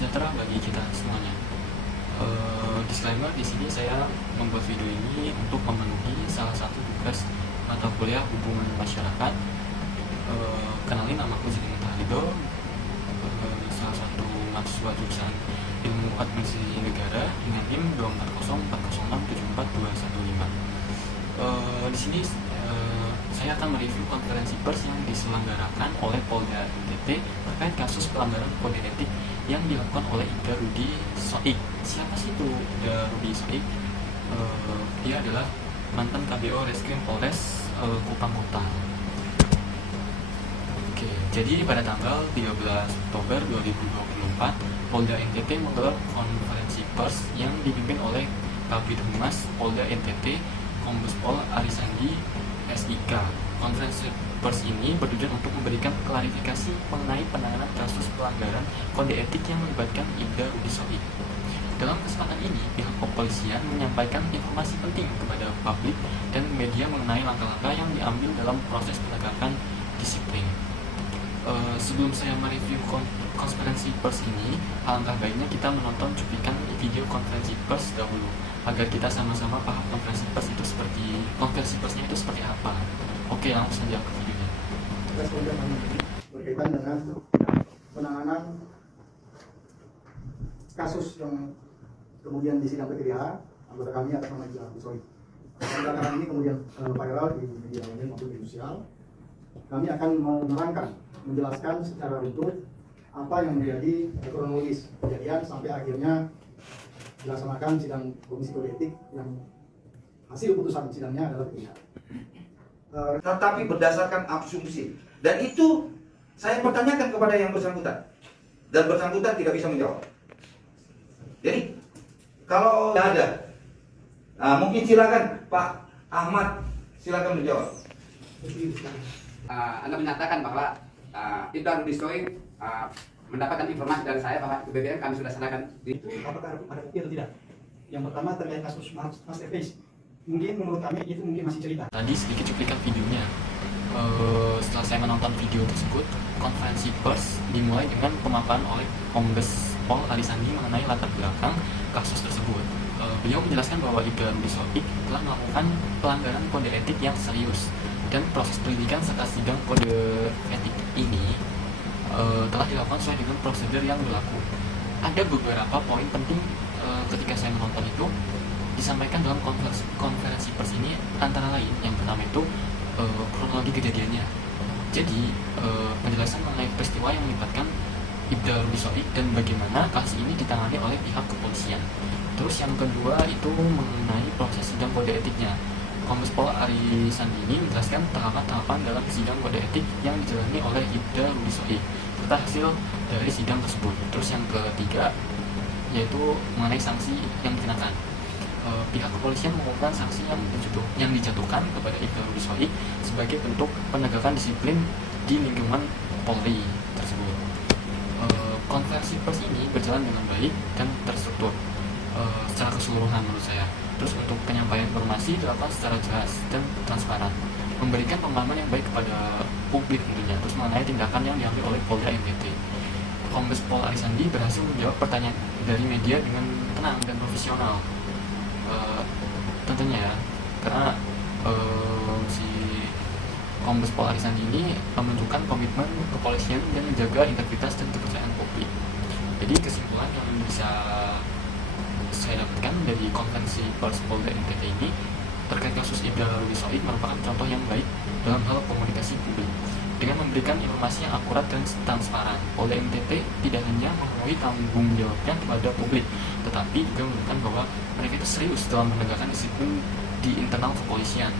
sejahtera bagi kita semuanya. Disclaimer, di sini saya membuat video ini untuk memenuhi salah satu tugas mata kuliah hubungan masyarakat. Kenalin, namaku Zidane Tahlido, salah satu mahasiswa jurusan Ilmu Administrasi Negara dengan NIM 2404074242215. Di sini saya akan mereview konferensi pers yang diselenggarakan oleh Polda NTT terkait kasus pelanggaran kode etik yang dilakukan oleh Ibda Rudi Soik. Siapa sih itu Ibda Rudi Soik? Dia adalah mantan KBO Reskrim Polres Kupang Kota. Oke, jadi pada tanggal 13 Oktober 2024, Polda NTT menggelar konferensi pers yang dipimpin oleh Kabid Humas Polda NTT, Kombes Pol Arisandi SIK. Konferensi pers ini bertujuan untuk memberikan klarifikasi mengenai penanganan kasus pelanggaran kode etik yang melibatkan Ibda Rudi Soik. Dalam kesempatan ini, pihak kepolisian menyampaikan informasi penting kepada publik dan media mengenai langkah-langkah yang diambil dalam proses penegakan disiplin. Sebelum saya mereview konferensi pers ini, alangkah baiknya kita menonton cuplikan video konferensi pers dahulu agar kita sama-sama paham konferensi persnya itu seperti apa. Oke, langsung saja ke videonya. Berkaitan dengan penanganan kasus yang kemudian di sidang PTDH, anggota kami atas nama Ibda Rudi Soik. Belakangan ini kemudian viral di media online maupun di sosial. Kami akan menjelaskan secara runtuh apa yang menjadi kronologis kejadian sampai akhirnya dilaksanakan sidang Komisi Kode Etik yang hasil putusan sidangnya adalah PTDH. Tetapi berdasarkan asumsi, dan itu saya pertanyakan kepada yang bersangkutan, dan bersangkutan tidak bisa menjawab. Jadi kalau ada, mungkin silakan Pak Ahmad, silakan menjawab. Anda menyatakan bahwa Ibda Rudi Soik mendapatkan informasi dari saya bahwa itu BBM kami sudah serahkan. Itu apakah ada bukti atau tidak? Yang pertama terkait kasus Masterpiece. Mungkin menurut kami itu mungkin masih cerita. Tadi sedikit cuplikan videonya. Setelah saya menonton video tersebut, konferensi pers dimulai dengan pemaparan oleh Kombes Pol Arisandi mengenai latar belakang kasus tersebut. Beliau menjelaskan bahwa Ibda Rudi Soik telah melakukan pelanggaran kode etik yang serius, dan proses penyidikan serta sidang kode etik ini telah dilakukan sesuai dengan prosedur yang berlaku. Ada beberapa poin penting ketika saya menonton itu disampaikan dalam konferensi pers ini, antara lain yang pertama itu kronologi kejadiannya. Jadi penjelasan mengenai peristiwa yang melibatkan Ibda Rudi Soik dan bagaimana kasus ini ditangani oleh pihak kepolisian. Terus yang kedua itu mengenai proses sidang kode etiknya. Kombes Pol Arisandi ini menjelaskan tahapan-tahapan dalam sidang kode etik yang dijalani oleh Ibda Rudi Soik serta hasil dari sidang tersebut. Terus yang ketiga yaitu mengenai sanksi yang dikenakan. Pihak kepolisian mengumumkan sanksi yang dijatuhkan kepada Ibda Rudi Soik sebagai bentuk penegakan disiplin di lingkungan Polri tersebut. Konferensi pers ini berjalan dengan baik dan terstruktur secara keseluruhan menurut saya. Terus untuk penyampaian informasi dilakukan secara jelas dan transparan, memberikan pemahaman yang baik kepada publik tentunya. Terus mengenai tindakan yang diambil oleh Polda NTT, Kombes Pol Arisandi berhasil menjawab pertanyaan dari media dengan tenang dan profesional. Tentunya ya, karena si Kombes Pol Arisandi ini menunjukkan komitmen kepolisian dan menjaga integritas dan kepercayaan publik. Jadi kesimpulan yang bisa saya dapatkan dari konferensi pers Polda NTT ini terkait kasus Ibda Rudi Soik merupakan contoh yang baik dalam hal komunikasi publik. Dengan memberikan informasi yang akurat dan transparan, Polda NTT tidak hanya memenuhi tanggung jawabnya kepada publik, tetapi juga menunjukkan bahwa mereka itu serius dalam menegakkan disiplin di internal kepolisian.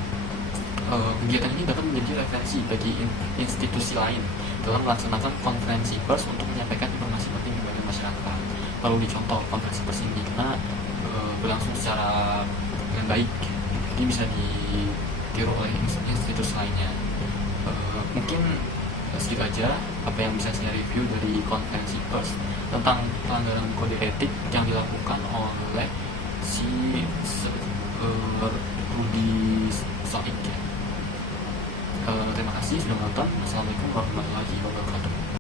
Kegiatan ini dapat menjadi referensi bagi institusi lain dalam melaksanakan konferensi pers untuk menyampaikan informasi penting kepada masyarakat. Perlu dicontoh konferensi pers ini karena berlangsung secara dengan baik, jadi bisa ditiru oleh institusi lainnya. Mungkin segitu aja apa yang bisa saya review dari konferensi pers tentang pelanggaran kode etik yang dilakukan oleh si Rudi Soik ya. Terima kasih sudah menonton. Assalamualaikum warahmatullahi wabarakatuh.